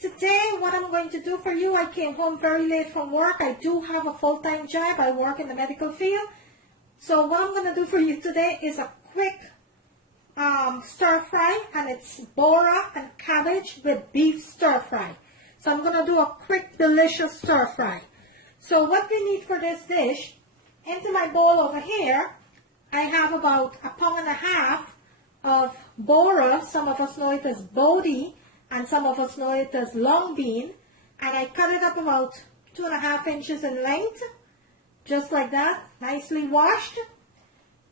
Today, what I'm going to do for you, I came home very late from work. I do have a full-time job. I work in the medical field. So what I'm going to do for you today is a quick stir fry, and it's Bora and cabbage with beef stir fry. So I'm going to do a quick, delicious stir fry. So what we need for this dish, into my bowl over here, I have about 1.5 pounds of Bora. Some of us know it as Bodhi, and some of us know it as long bean. And I cut it up about 2.5 inches in length, just like that, nicely washed.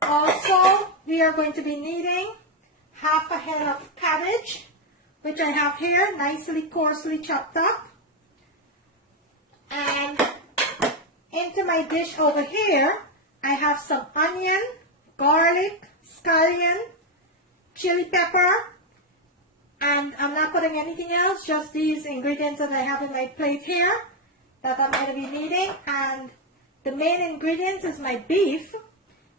Also, we are going to be needing half a head of cabbage, which I have here, nicely coarsely chopped up. And into my dish over here, I have some onion, garlic, scallion, chili pepper, and I'm not putting anything else, just these ingredients that I have in my plate here that I'm going to be needing. And the main ingredient is my beef,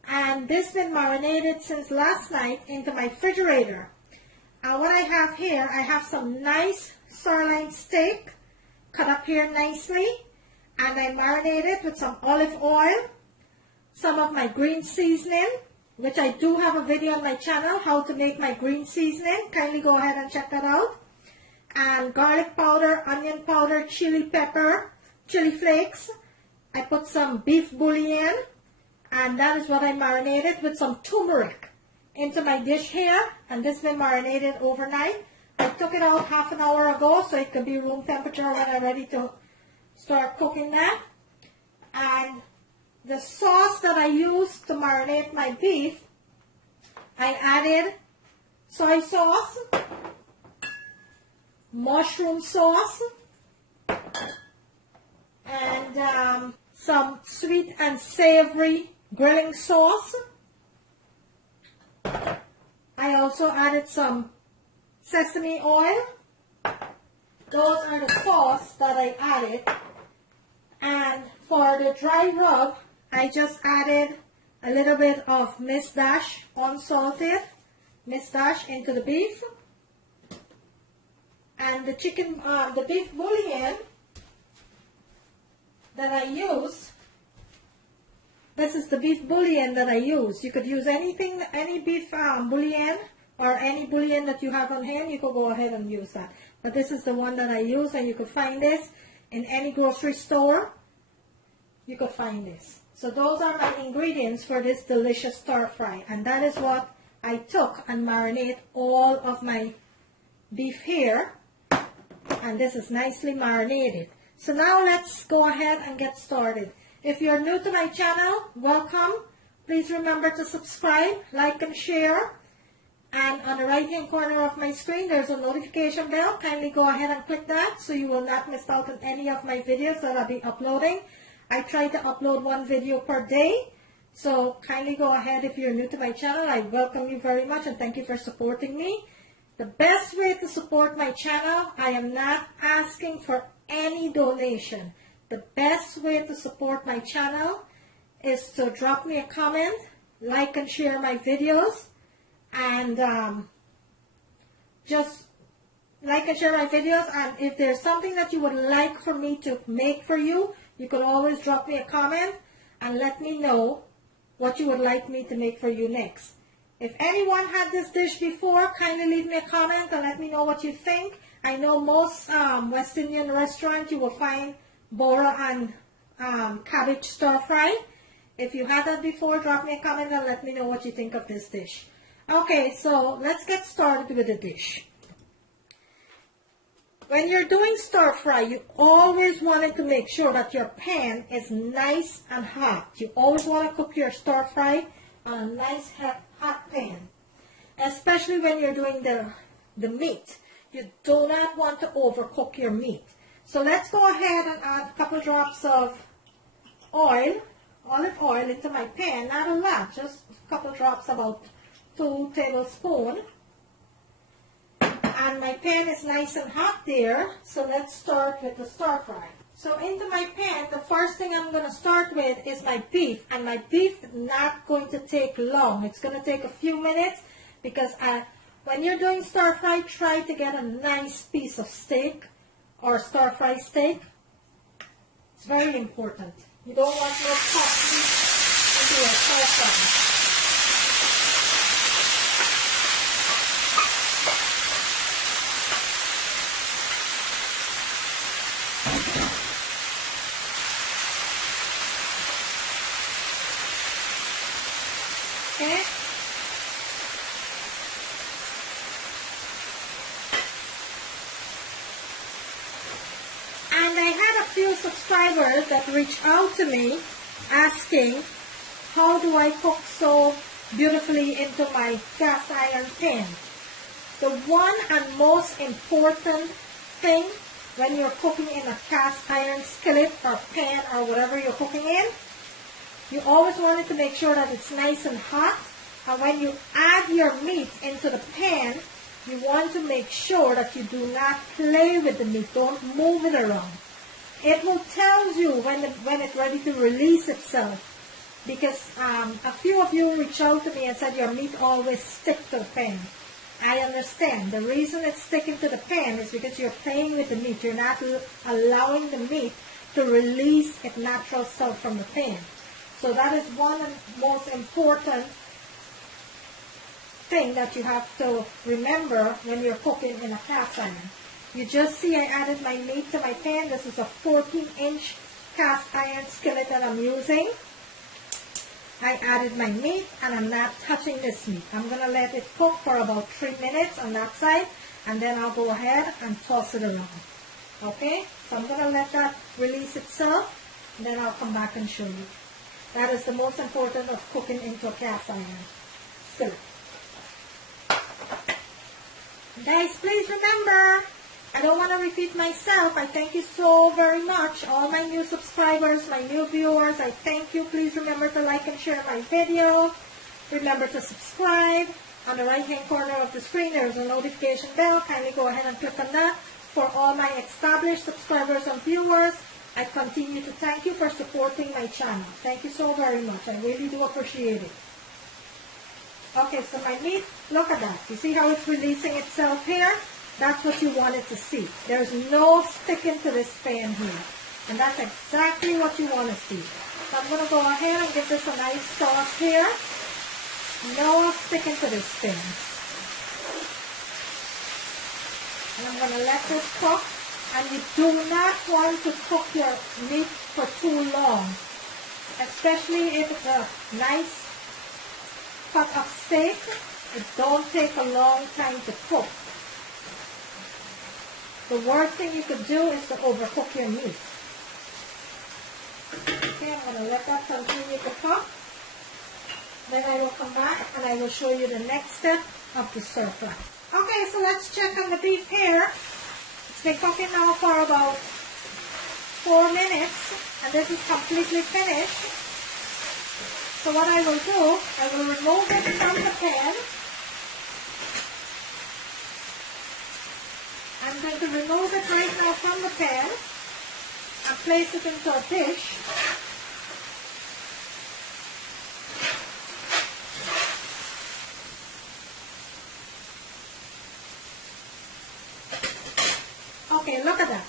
and this has been marinated since last night into my refrigerator. And what I have here, I have some nice sirloin steak cut up here nicely, and I marinated with some olive oil, some of my green seasoning, which I do have a video on my channel, how to make my green seasoning. Kindly go ahead and check that out. And garlic powder, onion powder, chili pepper, chili flakes. I put some beef bouillon, and that is what I marinated with some turmeric into my dish here. And this has been marinated overnight. I took it out half an hour ago so it could be room temperature when I'm ready to start cooking that. And the sauce that I used to marinate my beef, I added soy sauce, mushroom sauce, and some sweet and savory grilling sauce. I also added some sesame oil. Those are the sauce that I added. And for the dry rub, I just added a little bit of Miss Dash, unsalted Miss Dash, into the beef. And the chicken, the beef bouillon that I use, this is the beef bouillon that I use. You could use anything, any beef bouillon or any bouillon that you have on hand, you could go ahead and use that. But this is the one that I use, and you could find this in any grocery store. You could find this. So those are my ingredients for this delicious stir fry, and that is what I took and marinate all of my beef here, and this is nicely marinated. So now let's go ahead and get started. If you're new to my channel, welcome. Please remember to subscribe, like, and share. And on the right hand corner of my screen, there's a notification bell. Kindly go ahead and click that so you will not miss out on any of my videos that I'll be uploading. I try to upload 1 video per day, so kindly go ahead. If you're new to my channel, I welcome you very much and thank you for supporting me. The best way to support my channel, I am not asking for any donation. The best way to support my channel is to drop me a comment, like and share my videos, and just like and share my videos. And if there's something that you would like for me to make for you, you could always drop me a comment and let me know what you would like me to make for you next. If anyone had this dish before, kindly leave me a comment and let me know what you think. I know most West Indian restaurants you will find Bora and cabbage stir fry. If you had that before, drop me a comment and let me know what you think of this dish. Okay, so let's get started with the dish. When you're doing stir fry, you always wanted to make sure that your pan is nice and hot. You always want to cook your stir fry on a nice hot pan, especially when you're doing the meat. You do not want to overcook your meat. So let's go ahead and add a couple drops of oil, olive oil, into my pan. Not a lot, just a couple drops, about 2 tablespoons. And my pan is nice and hot there, so let's start with the stir fry. So into my pan, the first thing I'm going to start with is my beef. And my beef is not going to take long. It's going to take a few minutes because when you're doing stir fry, try to get a nice piece of steak or stir-fry steak. It's very important. You don't want no hot meat into your stir-fry. Okay. And I had a few subscribers that reached out to me asking, how do I cook so beautifully into my cast iron pan? The one and most important thing when you're cooking in a cast iron skillet or pan or whatever you're cooking in, you always want it to make sure that it's nice and hot. And when you add your meat into the pan, you want to make sure that you do not play with the meat. Don't move it around. It will tell you when it's ready to release itself. Because a few of you reached out to me and said your meat always sticks to the pan. I understand. The reason it's sticking to the pan is because you're playing with the meat. You're not allowing the meat to release its natural self from the pan. So that is one of the most important thing that you have to remember when you're cooking in a cast iron. You just see I added my meat to my pan. This is a 14-inch cast iron skillet that I'm using. I added my meat and I'm not touching this meat. I'm going to let it cook for about 3 minutes on that side, and then I'll go ahead and toss it around. Okay? So I'm going to let that release itself, and then I'll come back and show you. That is the most important of cooking into a cast iron skillet. Guys, please remember, I don't want to repeat myself. I thank you so very much. All my new subscribers, my new viewers, I thank you. Please remember to like and share my video. Remember to subscribe. On the right-hand corner of the screen, there is a notification bell. Kindly go ahead and click on that. For all my established subscribers and viewers, I continue to thank you for supporting my channel. Thank you so very much. I really do appreciate it. Okay, so my meat, look at that. You see how it's releasing itself here? That's what you wanted to see. There's no sticking to this pan here. And that's exactly what you want to see. So I'm going to go ahead and give this a nice toss here. No sticking to this pan. And I'm going to let this cook. And you do not want to cook your meat for too long. Especially if it's a nice cut of steak. It don't take a long time to cook. The worst thing you could do is to overcook your meat. Okay, I'm going to let that continue to cook. Then I will come back and I will show you the next step of the stir fry. Okay, so let's check on the beef here. It's been cooking now for about 4 minutes, and this is completely finished. So what I will do, I will remove it from the pan. I'm going to remove it right now from the pan and place it into a dish. Okay, look at that.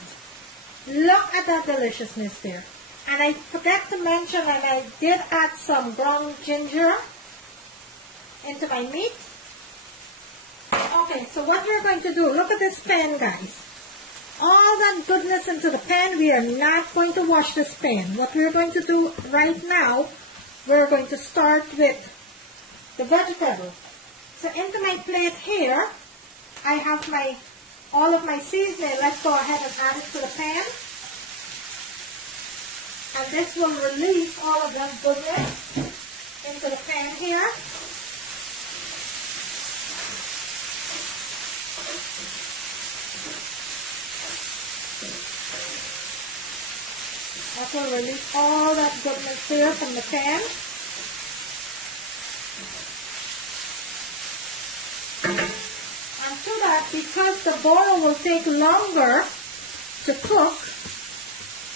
Look at that deliciousness there. And I forgot to mention, and I did add some ground ginger into my meat. Okay, so what we're going to do, look at this pan, guys. All that goodness into the pan, we are not going to wash this pan. What we're going to do right now, we're going to start with the vegetable. So into my plate here, I have all of my seasoning. Let's go ahead and add it to the pan. And this will release all of that goodness into the pan here. That will release all that goodness there from the pan. And to that, because the Bora will take longer to cook,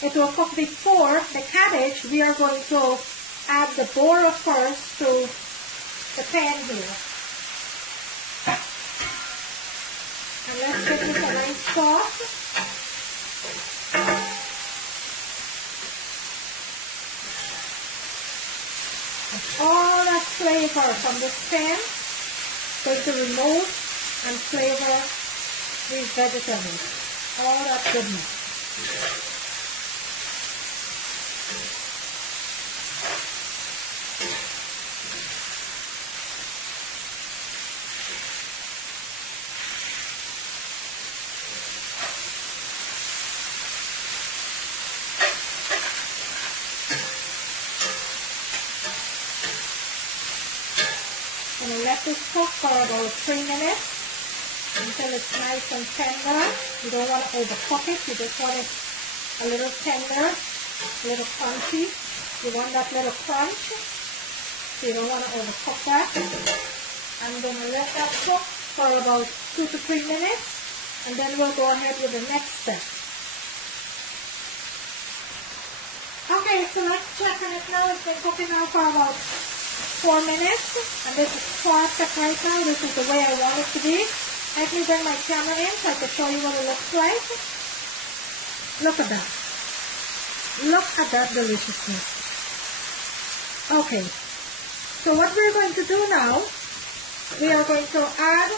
it will cook before the cabbage, we are going to add the Bora first to the pan here. And let's give this a nice sauce. flavor from this pan. Going to remove and flavor these vegetables. All that goodness. I'm going to let this cook for about 3 minutes until it's nice and tender. You don't want to overcook it. You just want it a little tender, a little crunchy. You want that little crunch. So you don't want to overcook that. I'm going to let that cook for about 2 to 3 minutes, and then we'll go ahead with the next step. Okay, so let's check on it now. It's been cooking now for about 4 minutes, and this is perfect right now. This is the way I want it to be. Let me bring my camera in so I can show you what it looks like. Look at that. Look at that deliciousness. Okay, so what we're going to do now, we are going to add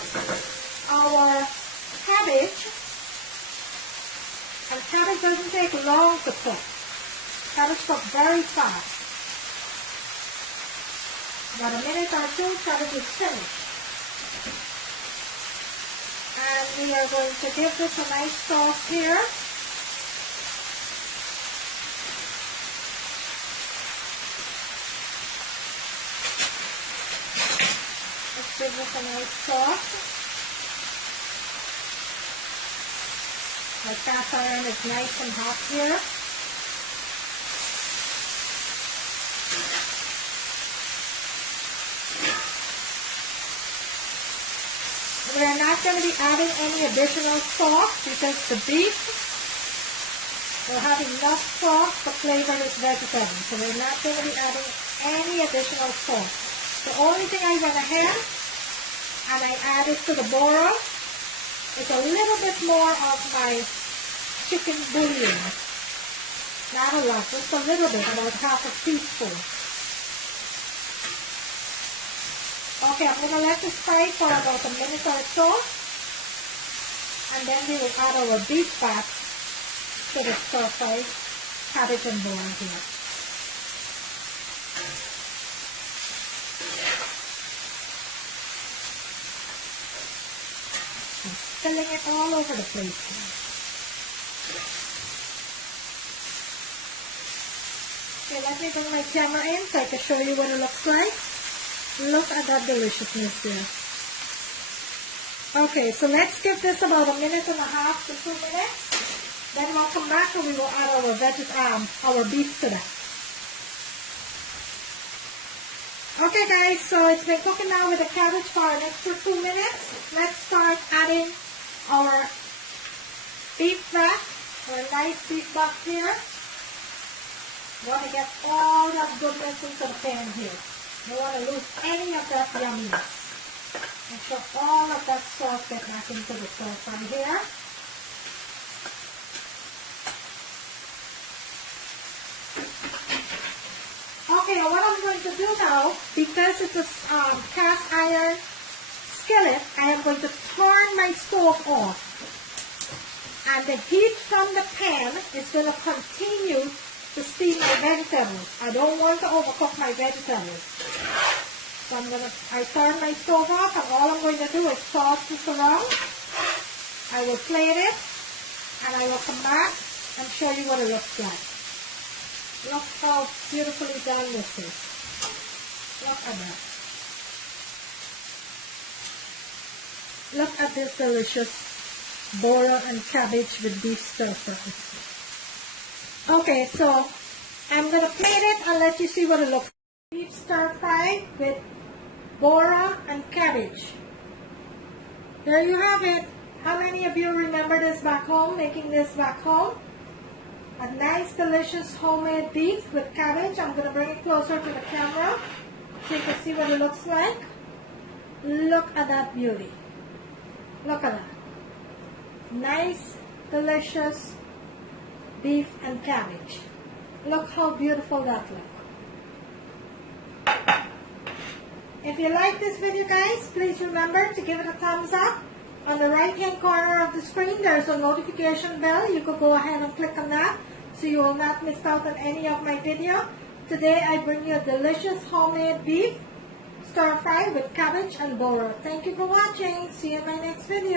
our cabbage. And cabbage doesn't take long to cook. Cabbage cooks very fast. About a minute or two, cabbage is finished. And we are going to give this a nice sauce here. Let's give this a nice sauce. My cast iron is nice and hot here. We are not going to be adding any additional sauce because the beef will have enough sauce to flavor this vegetable. So we're not going to be adding any additional sauce. The only thing I went ahead and I added to the Bora is a little bit more of my chicken bouillon. Not a lot, just a little bit, about half a teaspoon. Okay, I'm going to let this fry for about a minute or so, and then we will add our beef fat to the stir-fried cabbage and Bora here. I'm spilling it all over the place here. Okay, let me bring my camera in so I can show you what it looks like. Look at that deliciousness there. Okay, so let's give this about a minute and a half to 2 minutes. Then we'll come back and we will add our beef to that. Okay guys, so it's been cooking now with the cabbage for an extra 2 minutes. Let's start adding our beef fat, our nice beef fat here. Want to get all that goodness into the pan here. Don't want to lose any of that yumminess. Make sure all of that sauce get back into the stir fry here. Okay, what I'm going to do now, because it's a cast iron skillet, I am going to turn my stove off. And the heat from the pan is going to continue to steam my vegetables. I don't want to overcook my vegetables. So I turn my stove off, and all I'm going to do is toss this around. I will plate it, and I will come back and show you what it looks like. Look how beautifully done this is. Look at that. Look at this delicious Bora and cabbage with beef stir fry. Okay, so I'm going to plate it and let you see what it looks like. Beef stir fry with Bora and cabbage. There you have it. How many of you remember this back home, making this back home? A nice, delicious homemade beef with cabbage. I'm going to bring it closer to the camera so you can see what it looks like. Look at that beauty. Look at that. Nice, delicious beef and cabbage. Look how beautiful that looks. If you like this video, guys, please remember to give it a thumbs up. On the right hand corner of the screen, there's a notification bell. You could go ahead and click on that so you will not miss out on any of my video. Today I bring you a delicious homemade beef stir fry with cabbage and Bora. Thank you for watching. See you in my next video.